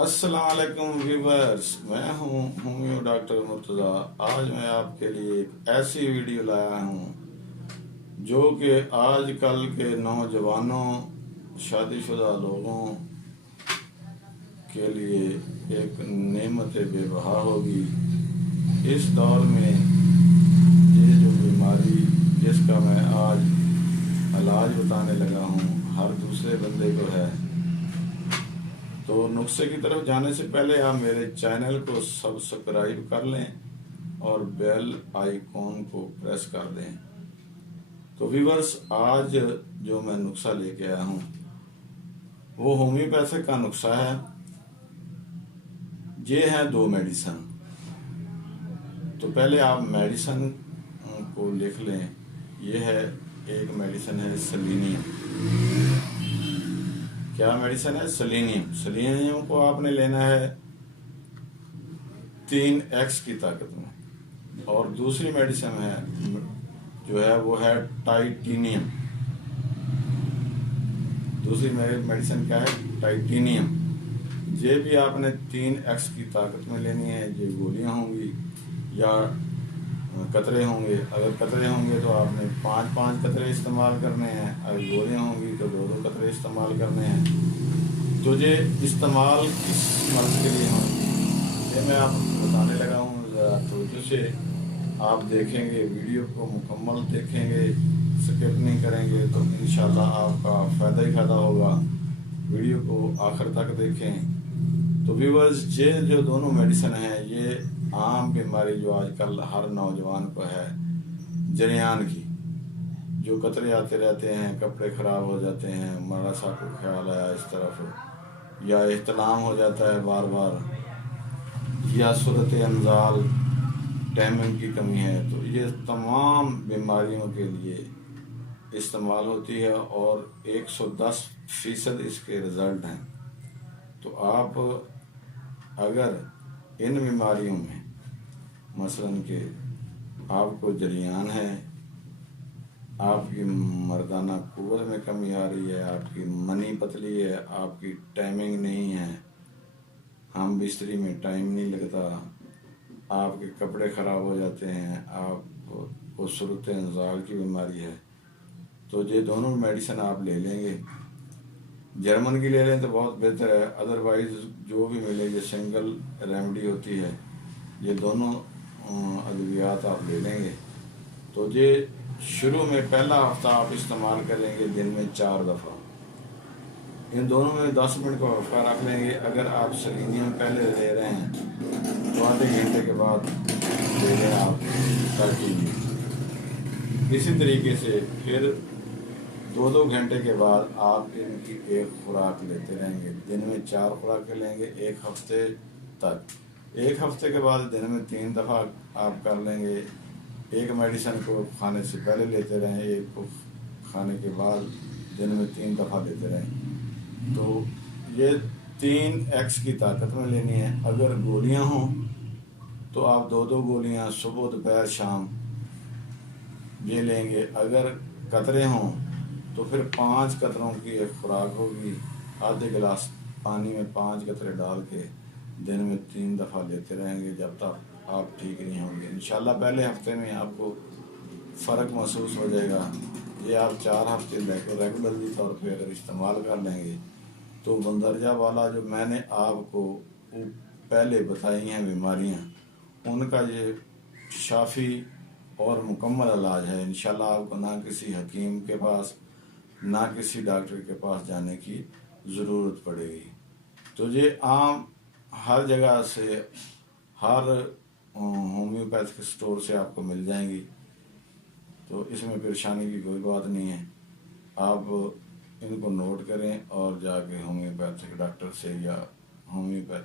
السلام علیکم ویورز، میں ہوں ہومیو ڈاکٹر مرتضیٰ۔ آج میں آپ کے لیے ایک ایسی ویڈیو لایا ہوں جو کہ آج کل کے نوجوانوں، شادی شدہ لوگوں کے لیے ایک نعمت بے بہا ہوگی۔ اس دور میں یہ جو بیماری جس کا میں آج علاج بتانے لگا ہوں ہر دوسرے بندے کو ہے، تو نسخے کی طرف جانے سے پہلے آپ میرے چینل کو سبسکرائب کر لیں اور بیل آئیکن کو پریس کر دیں۔ تو ویورز، آج جو میں نسخہ لے کے آیا ہوں وہ ہومیوپیتھک کا نسخہ ہے۔ یہ ہے 2 میڈیسن۔ تو پہلے آپ میڈیسن کو لکھ لیں۔ یہ ہے ایک میڈیسن ہے سیلینیم۔ کیا میڈیسن ہے؟ سیلینیم۔ سیلینیم کو آپ نے لینا ہے 3x کی طاقت میں۔ اور دوسری میڈیسن ہے جو ہے وہ ہے ٹائٹینیم۔ دوسری میڈیسن کیا ہے؟ ٹائٹینیم۔ یہ بھی آپ نے 3x کی طاقت میں لینی ہے۔ یہ گولیاں ہوں گی یا قطرے ہوں گے۔ اگر قطرے ہوں گے تو آپ نے 5 قطرے استعمال کرنے ہیں، اگر گولیاں ہوں گی تو 2 قطرے استعمال کرنے ہیں۔ تو یہ استعمال کس مرض کے لیے ہوں یہ میں آپ کو بتانے لگا ہوں۔ ذرا توجہ سے آپ دیکھیں گے، ویڈیو کو مکمل دیکھیں گے، سکپ نہیں کریں گے تو انشاءاللہ آپ کا فائدہ ہی فائدہ ہوگا۔ ویڈیو کو آخر تک دیکھیں۔ تو ویورز، یہ جو دونوں میڈیسن ہیں یہ عام بیماری جو آج کل ہر نوجوان کو ہے، جریان کی، جو قطرے آتے رہتے ہیں، کپڑے خراب ہو جاتے ہیں، مرا سا کو خیال آیا اس طرف، یا احتلام ہو جاتا ہے بار بار، یا صورت انزال، ٹائمنگ کی کمی ہے، تو یہ تمام بیماریوں کے لیے استعمال ہوتی ہے اور 110% اس کے رزلٹ ہیں۔ تو آپ اگر ان بیماریوں میں مثلاً کہ آپ کو جریان ہے، آپ کی مردانہ قوت میں کمی آ رہی ہے، آپ کی منی پتلی ہے، آپ کی ٹائمنگ نہیں ہے، ہم بستری میں ٹائم نہیں لگتا، آپ کے کپڑے خراب ہو جاتے ہیں، آپ کو صورت انزال کی بیماری ہے، تو یہ دونوں میڈیسن آپ لے لیں گے۔ جرمن کی لے لیں تو بہت بہتر ہے، ادروائز جو بھی ملے یہ سنگل ریمیڈی ہوتی ہے۔ یہ دونوں ادویات آپ لے لیں گے۔ تو یہ شروع میں پہلا ہفتہ آپ استعمال کریں گے دن میں 4 دفعہ۔ ان دونوں میں 10 منٹ کا وقفہ رکھ لیں گے۔ اگر آپ سیلینیم پہلے لے رہے ہیں تو آدھے گھنٹے کے بعد لے لیں آپ ٹائٹینیم۔ اسی طریقے سے پھر 2 گھنٹے کے بعد آپ ان کی ایک خوراک لیتے رہیں گے۔ دن میں 4 خوراکیں لیں گے 1 ہفتے تک۔ 1 ہفتے کے بعد دن میں 3 دفعہ آپ کر لیں گے۔ ایک میڈیسن کو کھانے سے پہلے لیتے رہیں، ایک کو کھانے کے بعد دن میں 3 دفعہ لیتے رہیں۔ تو یہ 3x کی طاقت میں لینی ہے۔ اگر گولیاں ہوں تو آپ 2 گولیاں صبح دوپہر شام یہ لیں گے۔ اگر قطرے ہوں تو پھر 5 قطروں کی ایک خوراک ہوگی، آدھے گلاس پانی میں 5 قطرے ڈال کے دن میں 3 دفعہ لیتے رہیں گے جب تک آپ ٹھیک نہیں ہوں گے۔ انشاءاللہ پہلے ہفتے میں آپ کو فرق محسوس ہو جائے گا۔ یہ آپ 4 ہفتے ریگولرلی طور پہ اگر استعمال کر لیں گے تو مندرجہ والا جو میں نے آپ کو پہلے بتائی ہیں بیماریاں، ان کا یہ شافی اور مکمل علاج ہے۔ انشاءاللہ آپ کو نہ کسی حکیم کے پاس نہ کسی ڈاکٹر کے پاس جانے کی ضرورت پڑے گی۔ تو یہ عام ہر جگہ سے، ہر ہومیوپیتھک اسٹور سے آپ کو مل جائیں گی، تو اس میں پریشانی کی کوئی بات نہیں ہے۔ آپ ان کو نوٹ کریں اور جا کے ہومیوپیتھک ڈاکٹر سے یا ہومیوپیتھ